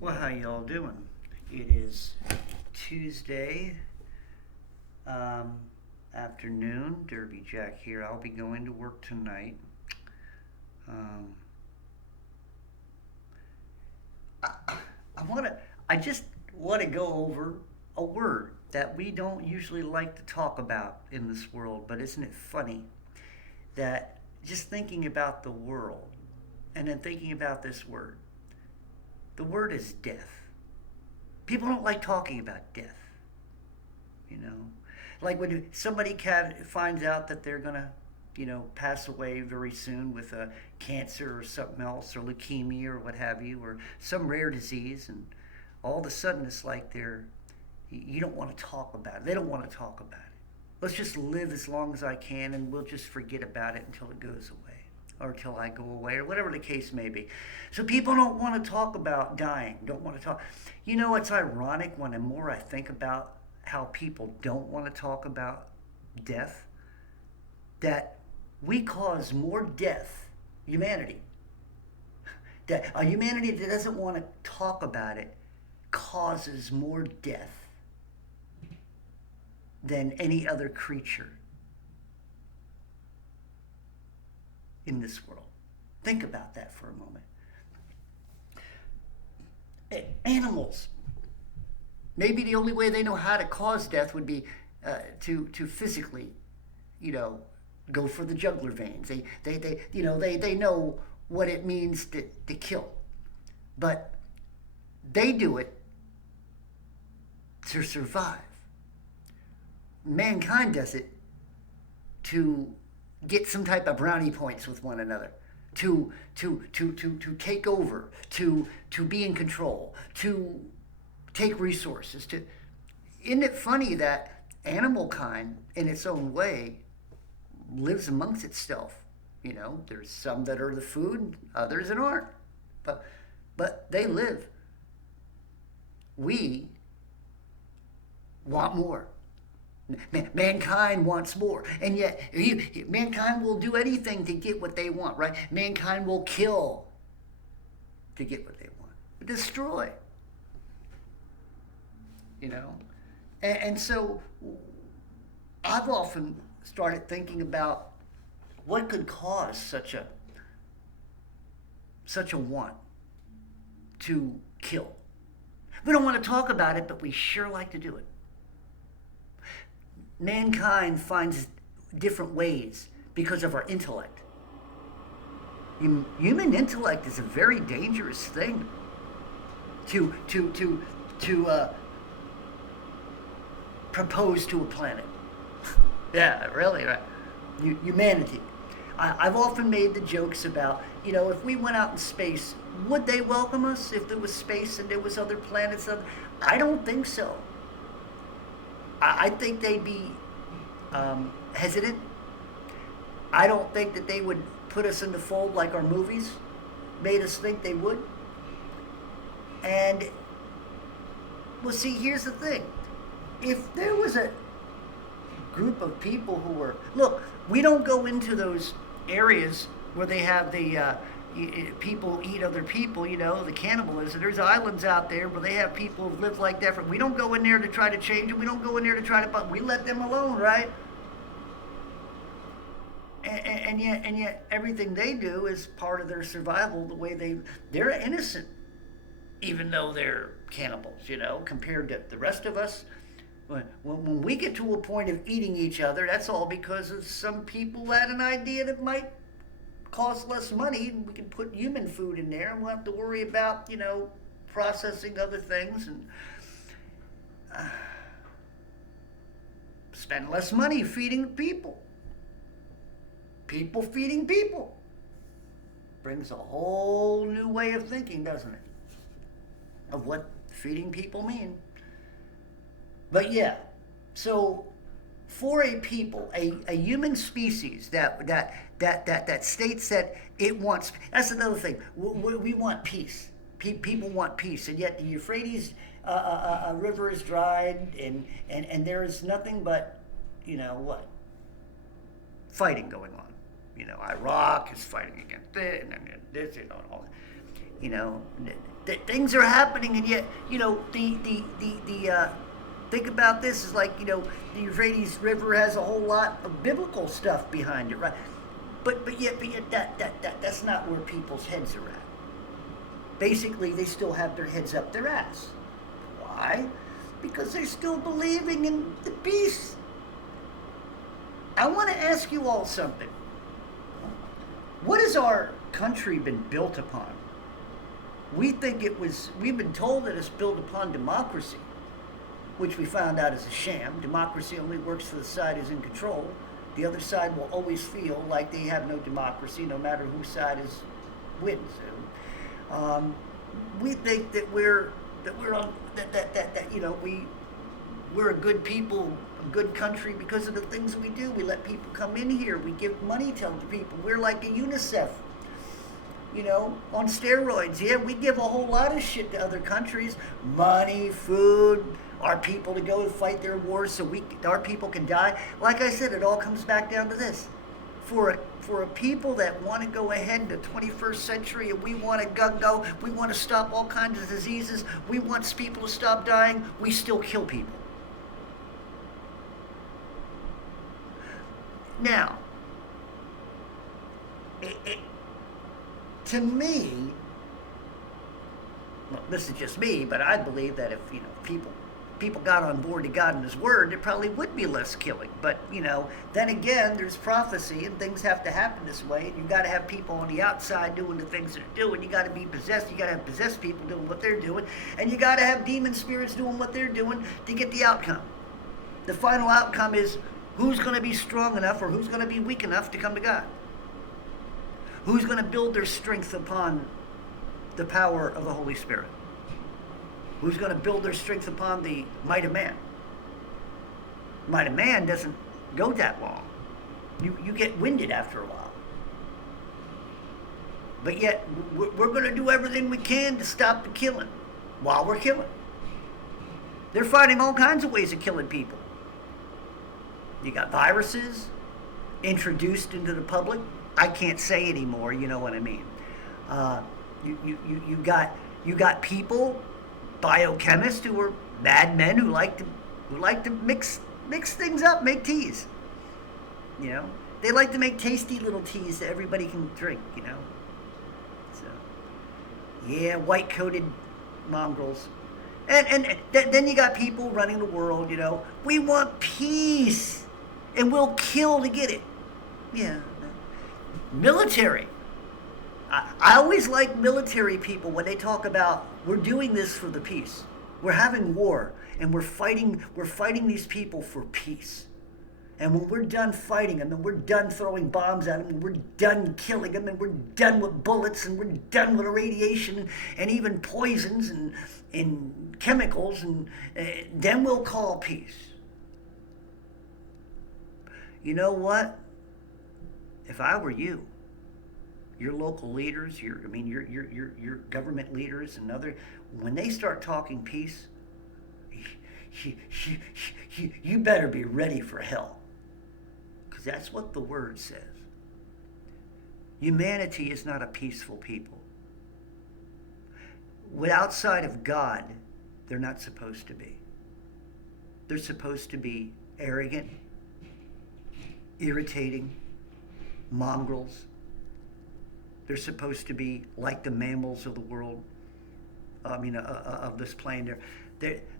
Well, how y'all doing? It is Tuesday um, afternoon. Derby Jack here. I'll be going to work tonight. Um, I, I want to. I just want to go over a word that we don't usually like to talk about in this world. But isn't it funny that just thinking about the world and then thinking about this word? The word is death. People don't like talking about death. You know, like when somebody finds out that they're gonna, pass away very soon with a cancer or something else, or leukemia or what have you, or some rare disease, and all of a sudden it's like you don't want to talk about it. They don't want to talk about it. Let's just live as long as I can, and we'll just forget about it until it goes away, or till I go away, or whatever the case may be. So people don't want to talk about dying, don't want to talk. You know, it's ironic when the more I think about how people don't want to talk about death, that we cause more death, humanity, that a humanity that doesn't want to talk about it causes more death than any other creature in this world. Think about that for a moment. Animals, maybe the only way they know how to cause death would be to physically, you know, go for the jugular veins. They know what it means to kill, but they do it to survive. Mankind does it to get some type of brownie points with one another, to take over, to be in control, to take resources. To Isn't it funny that animal kind, in its own way, lives amongst itself? You know, there's some that are the food, others that aren't, but they live. We want more. Mankind wants more, and yet mankind will do anything to get what they want, right? Mankind will kill to get what they want, destroy, you know. And so I've often started thinking about what could cause such a want to kill. We don't want to talk about it, but we sure like to do it. Mankind finds different ways because of our intellect. Human intellect is a very dangerous thing to propose to a planet. Yeah, really, right? Humanity. I've often made the jokes about, if we went out in space, would they welcome us if there was space and there was other planets? I don't think so. I think they'd be hesitant. I don't think that they would put us in the fold like our movies made us think they would. And, well, see, here's the thing. If there was a group of people who were, look, we don't go into those areas where they have the people eat other people, the cannibalism. There's islands out there where they have people who live like that. We don't go in there to try to change them. We don't go in there to try to, but we let them alone, right? And yet everything they do is part of their survival. The way they're innocent, even though they're cannibals, compared to the rest of us. When we get to a point of eating each other, that's all because of some people had an idea that might cost less money. We can put human food in there, and we'll have to worry about, processing other things and spend less money feeding people. People feeding people brings a whole new way of thinking, doesn't it? Of what feeding people mean. But yeah, so for a people, a human species that states that it wants, that's another thing. We want peace. People want peace, and yet the Euphrates river is dried, and there is nothing but, what? Fighting going on. Iraq is fighting against this, and this, and all that. You know, things are happening, and yet, you know, the think about this is like, you know, the Euphrates River has a whole lot of biblical stuff behind it, right? But yet that's not where people's heads are at. Basically, they still have their heads up their ass. Why? Because they're still believing in the beast. I want to ask you all something. What has our country been built upon? We've been told that it's built upon democracy, which we found out is a sham. Democracy only works for the side who's in control. The other side will always feel like they have no democracy, no matter whose side wins. We think that we're on that you know, we're a good people, a good country because of the things we do. We let people come in here. We give money to people. We're like a UNICEF, you know, on steroids. Yeah, we give a whole lot of shit to other countries. Money, food, our people to go and fight their wars so our people can die. Like I said, it all comes back down to this. For a people that want to go ahead in the 21st century and we want to go, we want to stop all kinds of diseases, we want people to stop dying, we still kill people. Now, to me, well, this is just me, but I believe that if, you know, people got on board to God and His Word, there probably would be less killing. But, you know, then again, there's prophecy and things have to happen this way. And you got to have people on the outside doing the things they're doing. You got to be possessed. You got to have possessed people doing what they're doing. And you got to have demon spirits doing what they're doing to get the outcome. The final outcome is who's going to be strong enough or who's going to be weak enough to come to God. Who's going to build their strength upon the power of the Holy Spirit? Who's going to build their strength upon the might of man? Might of man doesn't go that long. You get winded after a while. But yet, we're going to do everything we can to stop the killing while we're killing. They're finding all kinds of ways of killing people. You got viruses introduced into the public. I can't say anymore, you know what I mean. You got people, biochemists who are madmen who like to mix things up, make teas. You know, they like to make tasty little teas that everybody can drink. You know, so yeah, white-coated mongrels, and then you got people running the world. You know, we want peace, and we'll kill to get it. Yeah, military. I always like military people when they talk about we're doing this for the peace. We're having war and we're fighting these people for peace. And when we're done fighting them and we're done throwing bombs at them and we're done killing them and we're done with bullets and we're done with radiation and even poisons and chemicals, and then we'll call peace. You know what? If I were you, your local leaders, your government leaders and other, when they start talking peace, you better be ready for hell. Because that's what the word says. Humanity is not a peaceful people. Outside of God, they're not supposed to be. They're supposed to be arrogant, irritating, mongrels. They're supposed to be like the mammals of the world, of this plane.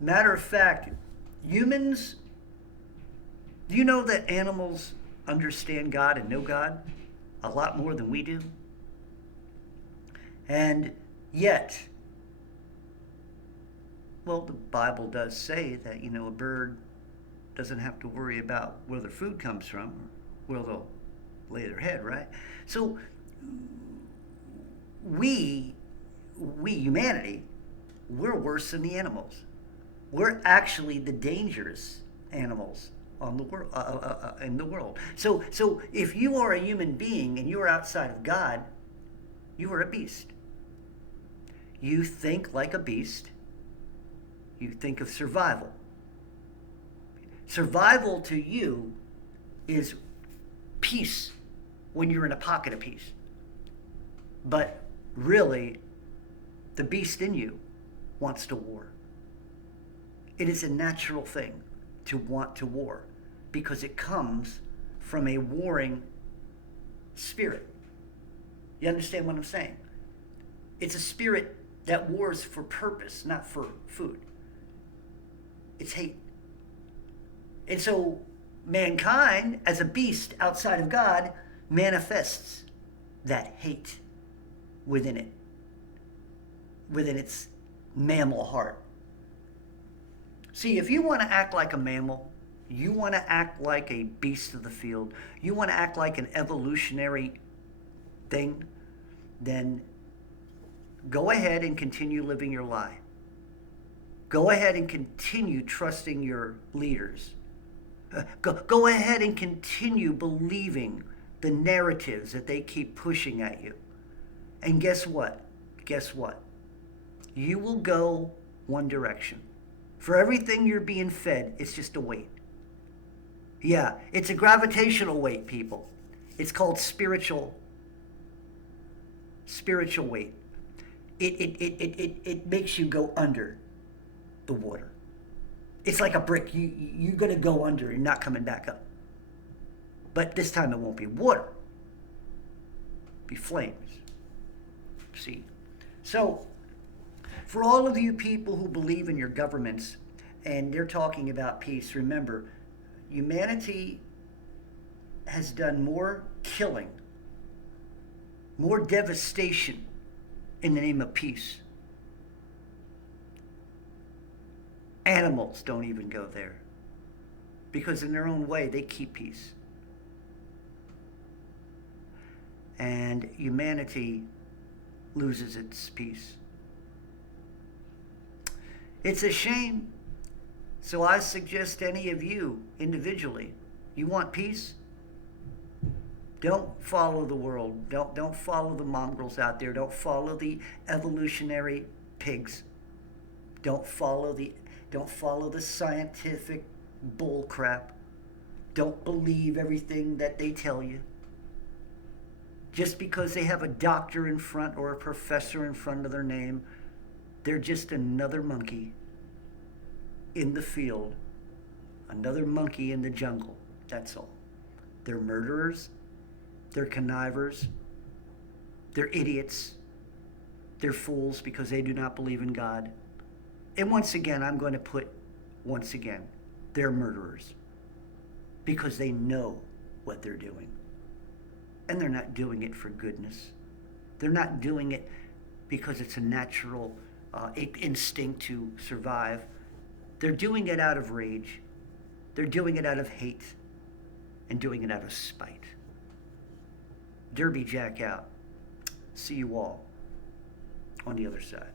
Matter of fact, humans, do you know that animals understand God and know God a lot more than we do? And yet, well, the Bible does say that, you know, a bird doesn't have to worry about where their food comes from or where they'll lay their head, right? So we humanity, we're worse than the animals. We're actually the dangerous animals on the world, in the world. So if you are a human being and you are outside of God, you are a beast. You think like a beast. You think of survival. Survival to you is peace when you're in a pocket of peace. But really, The beast in you wants to war. It is a natural thing to want to war because it comes from a warring spirit. You understand what I'm saying? It's a spirit that wars for purpose, not for food. It's hate. And so mankind, as a beast outside of God, manifests that hate within it, within its mammal heart. See, if you want to act like a mammal, you want to act like a beast of the field, you want to act like an evolutionary thing, then go ahead and continue living your lie. Go ahead and continue trusting your leaders. Go ahead and continue believing the narratives that they keep pushing at you. And guess what? Guess what? You will go one direction. For everything you're being fed, it's just a weight. Yeah, it's a gravitational weight, people. It's called spiritual weight. It makes you go under the water. It's like a brick. You're going to go under and not coming back up. But this time it won't be water. It'll be flames. See? So, for all of you people who believe in your governments and they're talking about peace, remember, humanity has done more killing, more devastation in the name of peace. Animals don't even go there because in their own way they keep peace. And humanity loses its peace. It's a shame. So I suggest any of you individually, you want peace? Don't follow the world. Don't follow the mongrels out there. Don't follow the evolutionary pigs. Don't follow the scientific bull crap. Don't believe everything that they tell you. Just because they have a doctor in front or a professor in front of their name, they're just another monkey in the field, another monkey in the jungle. That's all. They're murderers. They're connivers. They're idiots. They're fools because they do not believe in God. And once again, I'm going to put, they're murderers because they know what they're doing. And they're not doing it for goodness. They're not doing it because it's a natural instinct to survive. They're doing it out of rage. They're doing it out of hate and doing it out of spite. Derby Jack out. See you all on the other side.